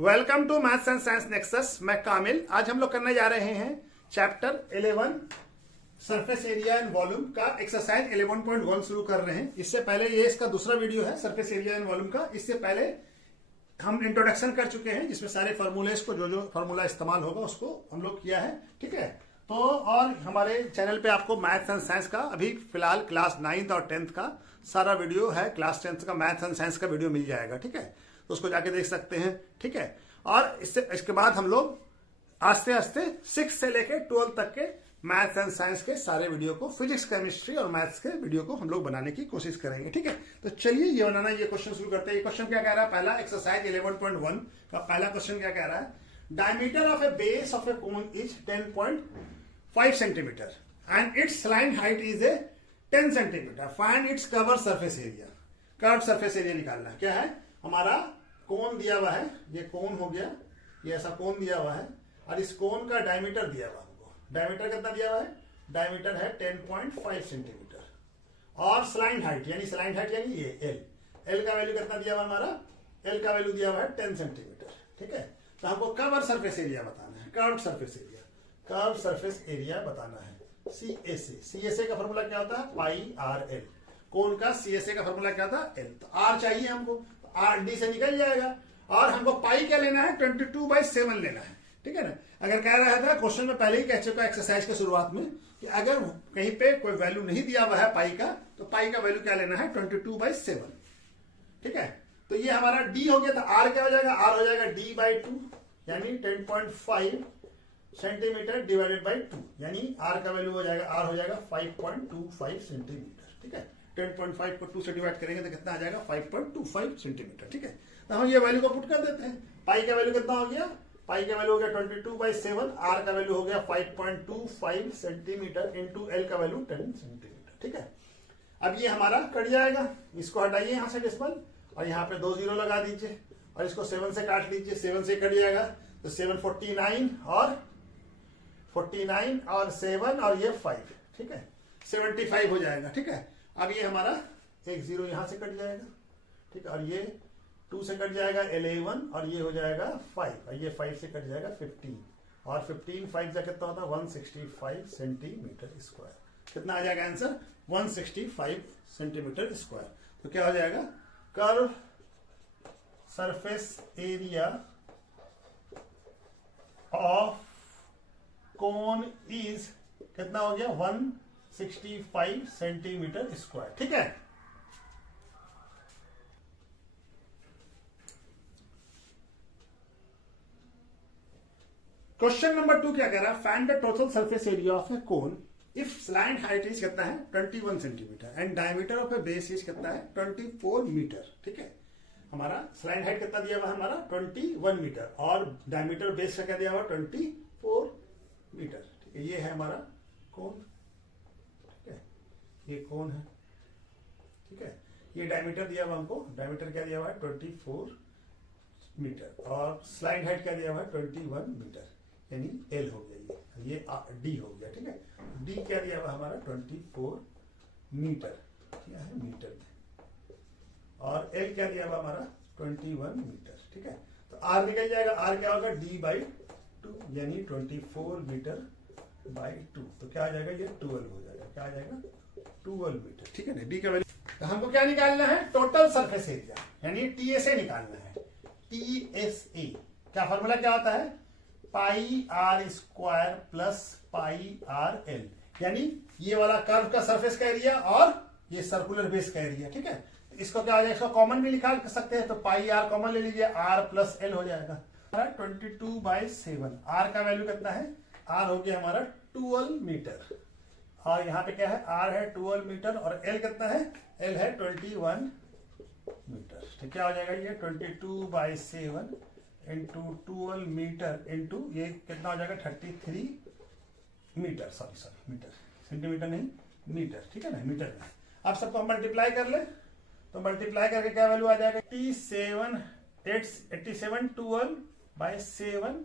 Welcome to maths and science nexus. मैं कामिल। आज हम लोग करने जा रहे हैं chapter 11 surface area and volume का एक्सरसाइज 11.1 शुरू कर रहे हैं। इससे पहले ये इसका दूसरा वीडियो है सरफेस एरिया एंड वॉल्यूम का। इससे पहले हम इंट्रोडक्शन कर चुके हैं जिसमें सारे फॉर्मूलेस को जो फॉर्मूला इस्तेमाल होगा उसको हम लोग किया है। ठीक है, तो और हमारे चैनल पे आपको मैथ्स एंड साइंस का अभी फिलहाल क्लास 9th और 10th का सारा वीडियो है। क्लास 10th का मैथ्स एंड साइंस का वीडियो मिल जाएगा। ठीक है, तो उसको जाके देख सकते हैं। ठीक है, और इसके बाद हम लोग आस्ते आस्ते 6 से लेके 12 तक के मैथ्स एंड साइंस के सारे वीडियो को, फिजिक्स केमिस्ट्री और मैथ्स के वीडियो को हम लोग बनाने की कोशिश करेंगे। ठीक है, तो चलिए ये बनाना, ये क्वेश्चन शुरू करते हैं। ये क्वेश्चन क्या कह रहा है? पहला एक्सरसाइज 11.1 का पहला क्वेश्चन क्या कह रहा है? Diameter of a base of a cone is 10.5 centimetre and it's line height is a 10 centimetre. Find its cover surface area. Curve surface area निकालना है। क्या है? हमारा कोन दिया हुआ है, ये कोन हो गया, ये ऐसा कोन दिया हुआ है और इस कोन का डायमीटर दिया हुआ हमको। डायमीटर कितना दिया हुआ है? डायमीटर है 10.5 सेंटीमीटर और स्लाइन हाइट यानी ये एल का वैल्यू कितना दिया हुआ हमारा? एल का वैल्यू दिया हुआ है 10 सेंटीमीटर। ठीक है, तो हमको कवर सरफेस एरिया बताना है, curve surface area, curve surface area बताना है। सीएसए का फॉर्मूला क्या होता है? Pi r L. कोन का सीएसए का फॉर्मूला क्या था? एल। तो आर चाहिए हमको, आर डी से निकल जाएगा और हमको पाई क्या लेना है? 22/7 लेना है। ठीक है ना। अगर कह रहा था क्वेश्चन में पहले ही कह चुका एक्सरसाइज के शुरुआत में कि अगर कहीं पे कोई वैल्यू नहीं दिया हुआ है पाई का, तो पाई का वैल्यू क्या लेना है? 22/7। ठीक है, तो ये हमारा डी हो गया था। आर क्या हो जाएगा? आर हो जाएगा D/2 यानी 10.5 सेंटीमीटर डिवाइडेड बाई 2 यानी आर का वैल्यू हो जाएगा, आर हो जाएगा 5.25 सेंटीमीटर। ठीक है, 10.5 को 2 से डिवाइड करेंगे तो कितना आ जाएगा? 5.25 सेंटीमीटर। ठीक है, तो हम ये वैल्यू को पुट कर देते हैं। पाई का वैल्यू कितना हो गया? पाई का वैल्यू हो गया 22/7, आर का वैल्यू हो गया 5.25 सेंटीमीटर इंटू एल का वैल्यू 10 सेंटीमीटर। ठीक है, अब ये हमारा कट जाएगा। इसको हटाइए यहां से डेसिमल और यहाँ पे 2 0 लगा दीजिए और इसको 7 से काट लीजिए। 7 से कट जाएगा तो 7 49 और 7 और ये 5। ठीक है, 75 हो जाएगा। ठीक है, अब ये हमारा एक 0 यहां से कट जाएगा। ठीक है, और ये 2 से कट जाएगा 11 और ये हो जाएगा 5 और ये 5 से कट जाएगा 15 और 15 5 से कितना होता है? 165 सेंटीमीटर स्क्वायर। कितना आ जाएगा आंसर? 165 centimetre square. तो क्या हो जाएगा? Curve surface area of cone is कितना हो गया? 165 सेंटीमीटर स्क्वायर। ठीक है, क्वेश्चन नंबर 2 क्या कह रहा है? Find the total surface area of a cone if slant height is कितना है? 21 centimetre and diameter of a base is कितना है? 24 मीटर। ठीक है, हमारा स्लाइन हाइट कितना दिया हुआ है? हमारा 21 मीटर और डायमीटर बेस का क्या दिया हुआ? 24 मीटर। ठीक है, ये है हमारा कोन। ठीक है, ये कोन है। ठीक है, ये डायमीटर दिया हुआ हमको, डायमीटर क्या दिया हुआ है? 24 मीटर और स्लाइन हाइट क्या दिया हुआ है? 21 मीटर यानी एल हो गया, ये डी हो गया। ठीक है, डी क्या दिया हुआ हमारा? 24 मीटर। क्या है? मीटर में। और एल क्या दिया हुआ हमारा? 21 मीटर। ठीक है, तो आर निकल जाएगा। आर क्या होगा? D/2 यानी 24 मीटर बाई 2। तो क्या आ जाएगा? ये 12 हो जाएगा। क्या आ जाएगा? 12 मीटर। ठीक है ना, डी का वैल्यू। तो हमको क्या निकालना है? टोटल सरफेस एरिया यानी टीएसए निकालना है। टीएसए क्या फॉर्मूला क्या होता है? Pi r square plus pi r l यानी ये वाला कर्व का सरफेस का एरिया और ये सर्कुलर बेस का एरिया। ठीक है, इसको क्या हो जाएगा? इसको कॉमन भी निकाल सकते हैं, तो पाई आर कॉमन ले लीजिए, आर प्लस एल हो जाएगा 22/7। आर का वैल्यू कितना है? आर हो गया हमारा 12 मीटर और यहाँ पे क्या है? आर है 12 मीटर और एल कितना है? एल है 21 मीटर। ठीक, क्या हो जाएगा? ये 22/7 इंटू 12 मीटर इंटू ये कितना हो जाएगा? 33 मीटर। सॉरी मीटर, सेंटीमीटर नहीं, मीटर। ठीक है ना, मीटर में। अब सबको हम मल्टीप्लाई कर ले तो मल्टीप्लाई करके क्या वैल्यू आ जाएगा? 87/12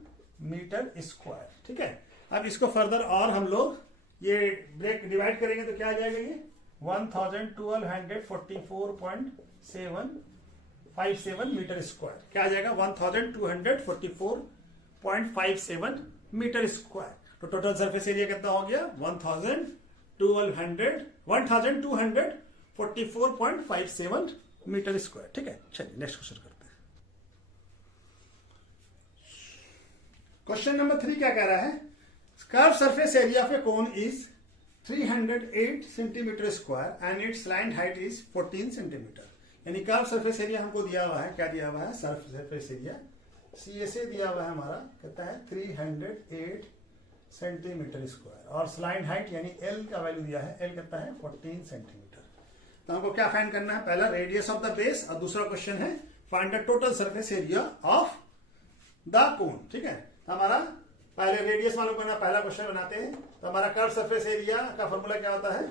मीटर स्क्वायर। ठीक है, अब इसको फर्दर और हम लोग ये ब्रेक डिवाइड करेंगे तो क्या आ जाएगा? ये 1244.7 57 मीटर स्क्वायर। क्या आ जाएगा 1244.57 मीटर स्क्वायर। तो टोटल सरफेस एरिया कितना हो गया 1244.57 मीटर स्क्वायर। ठीक है, चलिए नेक्स्ट क्वेश्चन करते हैं। क्वेश्चन नंबर 3 क्या कह रहा है, curve surface area of a cone is 308 centimetre square and it's line height is 14 centimetre. यानी कर्व सरफेस एरिया हमको दिया हुआ है, क्या दिया हुआ है, सरफेस एरिया CSA दिया हुआ है हमारा, कहता है 308 सेंटीमीटर स्क्वायर और स्लाइन हाइट यानी L का वैल्यू दिया है, L कितना है 14 सेंटीमीटर। तो हमको क्या फाइंड करना है, पहला रेडियस ऑफ द बेस और दूसरा क्वेश्चन है find the total surface area of the cone. ठीक है, तो हमारा पहले रेडियस मालूम करना, पहला क्वेश्चन बनाते हैं। तो हमारा कर्व सरफेस एरिया का फॉर्मूला क्या होता है,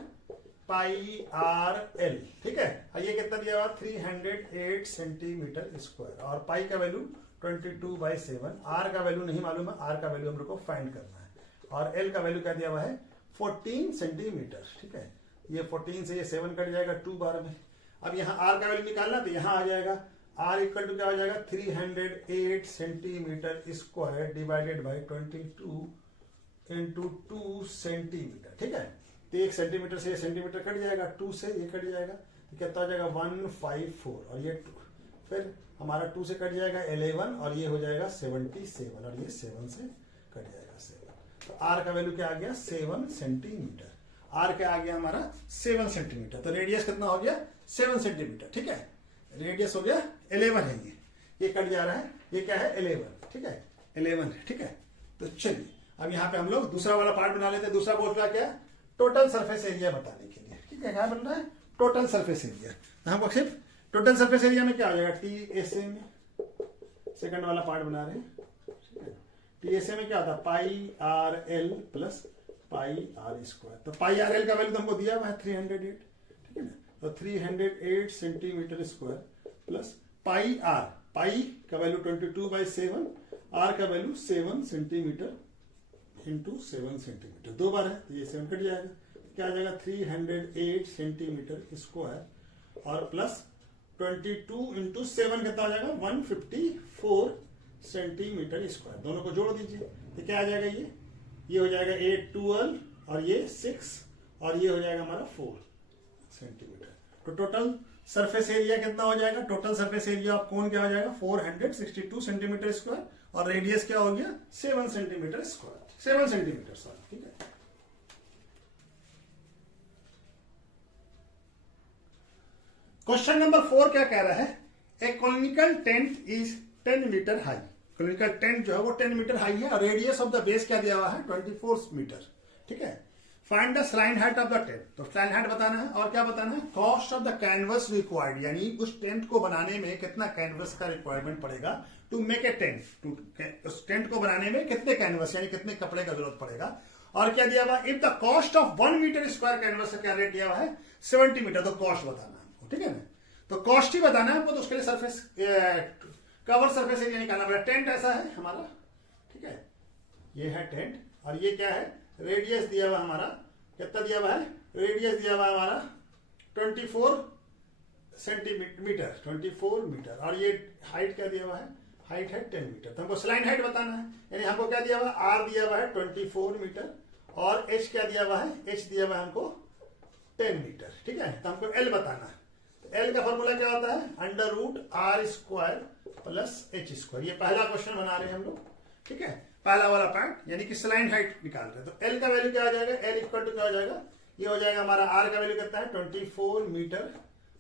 पाई आर एल। ठीक है, ये कितना दिया हुआ 308 सेंटीमीटर स्क्वायर और पाई का वैल्यू 22/7। आर का वैल्यू नहीं मालूम है, आर का वैल्यू हम लोग को फाइंड करना है और एल का वैल्यू क्या दिया हुआ है 14 सेंटीमीटर। ठीक है, ये 14 से ये 7 कट जाएगा 2 बार में। अब यहाँ आर का वैल्यू निकालना, तो यहाँ आ जाएगा आर इक्वल टू क्या हो जाएगा 308 centimetre square divided by 22 into 2 centimetre. ठीक है, तो 1 सेंटीमीटर से ये सेंटीमीटर कट जाएगा, 2 से ये कट जाएगा, तो कितना हो जाएगा 154 और ये 2, फिर हमारा 2 से कट जाएगा 11 और ये हो जाएगा 77 और ये 7 से कट जाएगा 7। तो आर का वैल्यू क्या आ गया 7 सेंटीमीटर। आर क्या आ गया हमारा 7 सेंटीमीटर। तो रेडियस कितना हो गया 7 सेंटीमीटर। ठीक है, रेडियस हो गया 11 है, ये कट जा रहा है, ये क्या है 11। ठीक है, 11 है। ठीक है, तो चलिए अब यहाँ पे हम लोग दूसरा वाला पार्ट बना लेते हैं। दूसरा बोल रहा क्या, टोटल सरफेस एरिया बताने के लिए। ठीक है, क्या बन रहा है टोटल सरफेस एरिया। हमको सिर्फ टोटल सरफेस एरिया में क्या हो जाएगा TSA में, सेकंड वाला पार्ट बना रहे हैं। ठीक है, TSA में क्या होता है pi r l plus pi r square. तो पाई आर एल का वैल्यू तो हमको दिया हुआ है 308। ठीक है ना, तो 308 centimetre square plus pi r, pi का वैल्यू 22/7, आर का वैल्यू 7 सेंटीमीटर इंटू 7 सेंटीमीटर, 2 बार है तो ये 7 कट जाएगा, क्या आ जाएगा 308 सेंटीमीटर स्क्वायर और प्लस 22 इंटू 7 कितना हो जाएगा 154 सेंटीमीटर स्क्वायर। दोनों को जोड़ दीजिए तो क्या आ जाएगा, ये हो जाएगा 8 12 और ये 6 और ये हो जाएगा हमारा 4 सेंटीमीटर। तो टोटल सरफेस एरिया कितना हो जाएगा, total surface area of cone क्या हो जाएगा 462 सेंटीमीटर स्क्वायर और रेडियस क्या हो गया 7 सेंटीमीटर स्क्वायर, 7 सेंटीमीटर सॉरी। ठीक है, क्वेश्चन नंबर 4 क्या कह रहा है, a conical tent is 10 metre high. Conical tent जो है वो 10 मीटर हाई है और रेडियस ऑफ द बेस क्या दिया हुआ है 24 मीटर। ठीक है, find the slant height of the tent. तो स्लाइन हाइट बताना है और क्या बताना है, cost of the canvas required, यानी उस टेंट को बनाने में कितना कैनवस का रिक्वायरमेंट पड़ेगा टू मेक ए टेंट। उस टेंट को बनाने में कितने कैनवस यानी कितने कपड़े का जरूरत पड़ेगा। और क्या दिया हुआ, if the cost of 1 metre square canvas का क्या रेट दिया हुआ है 70 मीटर। तो कॉस्ट बताना है हमको। ठीक है ना, तो कॉस्ट ही बताना है हमको, तो उसके लिए सरफेस कवर सरफेस एरिया निकालना पड़ेगा। टेंट ऐसा है हमारा, ठीक है, ये है टेंट और ये क्या है रेडियस दिया हुआ हमारा, कितना दिया हुआ है, रेडियस दिया हुआ हमारा 24 सेंटीमीटर 24 मीटर और ये हाइट क्या दिया हुआ है, हाइट है 10 मीटर। तो हमको स्लाइन हाइट बताना है, यानी हमको क्या दिया हुआ है, आर दिया हुआ है 24 मीटर और एच क्या दिया हुआ है, एच दिया हुआ है हमको 10 मीटर। ठीक है, तो हमको एल बताना है। तो एल का फॉर्मूला क्या होता है, under root r square plus h square. ये पहला क्वेश्चन बना रहे हैं हम लोग। ठीक है, पहला वाला पार्ट यानी कि स्लाइन हाइट निकाल रहे हैं। तो एल का वैल्यू क्या आ जाएगा, एल इक्वल टू क्या हो जाएगा, ये हो जाएगा हमारा आर का वैल्यू कितना है 24 मीटर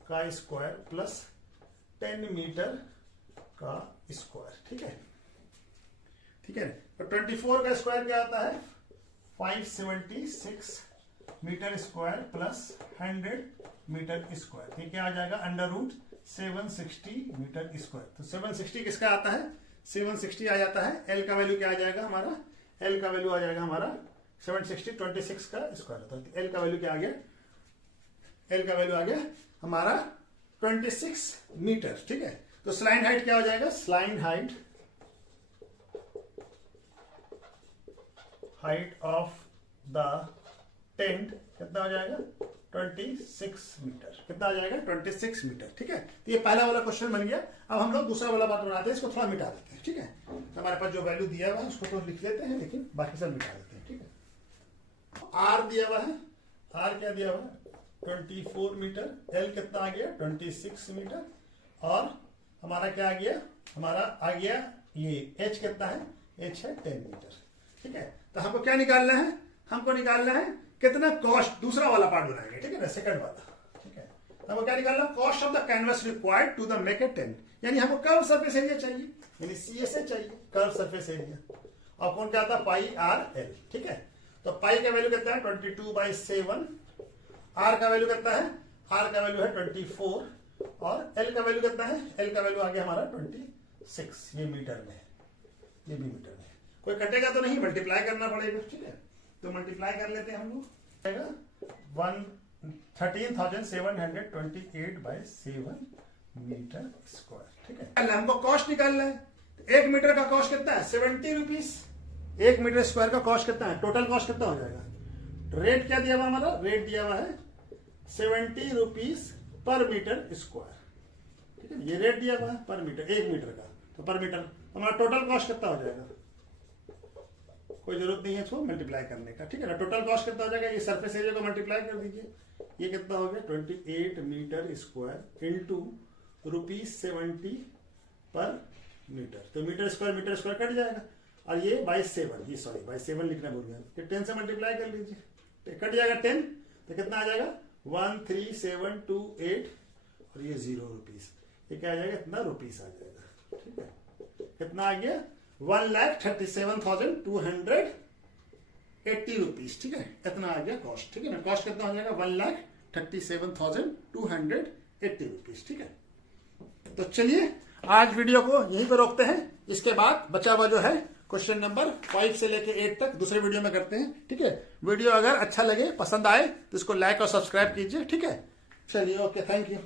का स्क्वायर प्लस 10 मीटर का स्क्वायर। ठीक है, ठीक है, तो 24 का स्क्वायर क्या आता है 576 metre square plus 100 metre square. ये क्या आ जाएगा अंडर रूट 760 मीटर स्क्वायर। तो 760 किसका आता है, 760 आ जाता है। एल का वैल्यू क्या आ जाएगा हमारा, एल का वैल्यू आ जाएगा हमारा 760 26 का स्क्वायर होता है। एल का वैल्यू क्या आ गया, एल का वैल्यू आ गया हमारा 26 मीटर। ठीक है, तो स्लाइन हाइट क्या हो जाएगा, slant height of the tent कितना हो जाएगा 26 मीटर। कितना आ जाएगा? 26 मीटर। ठीक है, तो ये पहला वाला क्वेश्चन बन गया। अब हम लोग दूसरा वाला बात बनाते हैं, इसको थोड़ा मिटा देते हैं। ठीक है, तो हमारे पास जो वैल्यू दिया हुआ है उसको तो लिख लेते हैं, लेकिन बाकी सब मिटा देते हैं। ठीक है, आर दिया हुआ है, आर क्या दिया हुआ है? 24 मीटर। एल कितना आ गया? 26 मीटर। और हमारा क्या आ गया? हमारा आ गया ये एच कितना है? एच है 10 मीटर। ठीक है, तो हमको क्या निकालना है? हमको निकालना है कितना कॉस्ट, दूसरा वाला पार्ट बनाएंगे। ठीक है ना, सेकंड वाला। ठीक है, तो हमको क्या निकालना? Cost of the canvas required to the make a tent, यानी हमको कर्व सरफेस एरिया चाहिए, यानी सीएसए चाहिए, कर्व सरफेस एरिया। और कौन क्या आता है? Pi r L. ठीक है, तो पाई का वैल्यू कितना है? 22/7। आर का वैल्यू कितना है? आर का वैल्यू है 24। और एल का वैल्यू कितना है? एल का वैल्यू आ गया हमारा 26। ये मीटर में है, ये भी मीटर में है। कोई कटेगा तो नहीं, मल्टीप्लाई करना पड़ेगा। ठीक है, तो मल्टीप्लाई कर लेते हैं हम लोग। 13,728/7 मीटर स्क्वायर। ठीक है, हमको कॉस्ट निकालना है। एक मीटर का कॉस्ट कितना है? 70 रुपीज। एक मीटर स्क्वायर का कॉस्ट कितना है? टोटल कॉस्ट कितना हो जाएगा? रेट क्या दिया हुआ हमारा? रेट दिया हुआ है 70 रुपीज पर मीटर स्क्वायर। ठीक है, ये रेट दिया हुआ है पर मीटर, एक मीटर का। तो पर मीटर हमारा टोटल कॉस्ट कितना हो जाएगा? कोई जरूरत नहीं है इसको मल्टीप्लाई करने का। ठीक है ना, टोटल कॉस्ट कितना हो जाएगा? ये सरफेस एरिया को मल्टीप्लाई कर दीजिए। ये कितना हो गया? 28 मीटर स्क्वायर इंटू ₹70 पर मीटर। तो मीटर स्क्वायर कट जाएगा। और ये बाई 7 लिखना भूल गया, 10 से मल्टीप्लाई कर लीजिए, तो कट जाएगा 10। तो कितना आ जाएगा? 13728। और ये 0 रुपीज, ये क्या आ जाएगा? इतना रुपीस आ जाएगा। ठीक है, कितना आ गया? 1,37,280 रुपीज। ठीक है, इतना आ गया कॉस्ट। ठीक है ना, कॉस्ट कितना हो जाएगा? 1,37,280 रुपीज। ठीक है, तो चलिए आज वीडियो को यहीं पर रोकते हैं। इसके बाद बचा हुआ जो है क्वेश्चन नंबर 5 से लेके 8 तक दूसरे वीडियो में करते हैं। ठीक है, वीडियो अगर अच्छा लगे, पसंद आए तो इसको लाइक और सब्सक्राइब कीजिए। ठीक है, चलिए, ओके, थैंक यू।